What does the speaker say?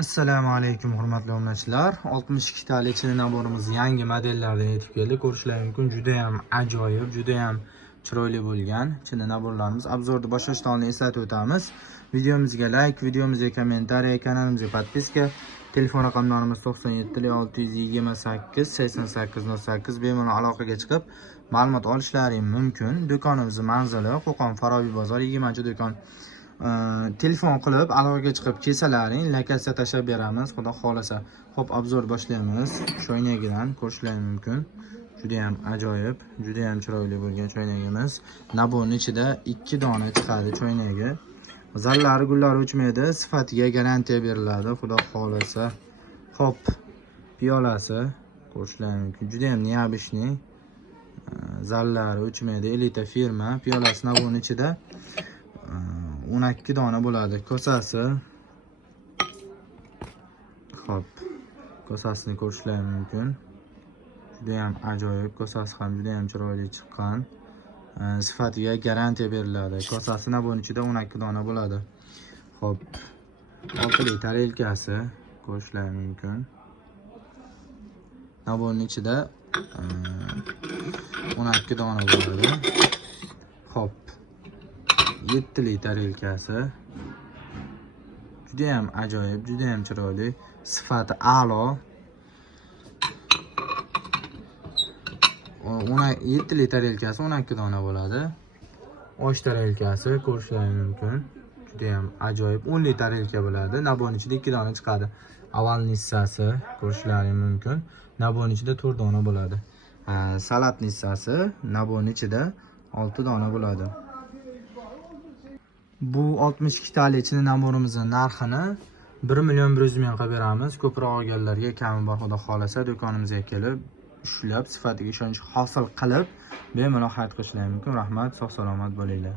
Assalomu alaykum hurmatli obunachilar. 62 talik chini naborimiz yangi modellardan yetib keldi. Ko'rishingiz mumkin, juda ham ajoyib, juda ham chiroyli bo'lgan chini naborlarimiz. Obzorni boshlashdan oldin eslatib o'tamiz. Videomizga like, videomizga kommentariy, kanalimizga podpiska. Telefon raqamlarimiz 97 628 8808. Bemalol aloqaga chiqib ma'lumot olishlaring mumkin. Do'konimizning manzili Qo'qon Farobiy bozor 20-do'kon. Telefon qilib aloqaga chiqib kelsalaring lokatsiya tashlab beramiz, xudo xolasa. Xo'p, obzor boshlaymiz. Choynagidan ko'rishingiz mumkin. Juda ham ajoyib, juda ham chiroyli bo'lgan choynagimiz. Naborning ichida 2 dona chiqadi choynagi. Zallari, gullari o'chmaydi, sifatiga garantiya beriladi, xudo xolasa. Xo'p, piyolasi ko'rishingiz mumkin. Juda ham neobishniy. Zallari o'chmaydi, elita firma. Piyolasi naborning ichida 12 dona bo'ladi. Kosasi. Xo'p, kosasini ko'rishingiz mumkin. Juda ham ajoyib, kosasi ham juda ham chiroyli chiqqan. Sifatiga garantiya beriladi. Kosasi naborning ichida 12 dona bo'ladi. Xo'p, 6 litr tarelkasi ko'rishingiz mumkin. Naborning ichida 12 dona bo'ladi. Xo'p, 7 litr tarelkasi. Juda ham ajoyib, juda ham chiroyli, sifati a'lo. 7 litr tarelkasi 12 dona bo'ladi. Osh tarelkasi ko'rishingiz mumkin. Juda ham ajoyib, 10 litr tarelka bo'ladi. Naborning ichida 2 dona chiqadi. Avalni hissasi ko'rishingiz mumkin. Naborning ichida 4 dona bo'ladi. Salatni hissasi naborning ichida 6 dona bo'ladi. Bu 62 talik chini naborimizning narxini 1.100.000 ming qilib beramiz. Ko'proq olganlarga kami bor, xudo xolasa do'konimizga kelib ushlab, sifatiga ishonch hosil qilib bemalol xarid qilishingiz mumkin. Rahmat, sog' salomat bo'linglar.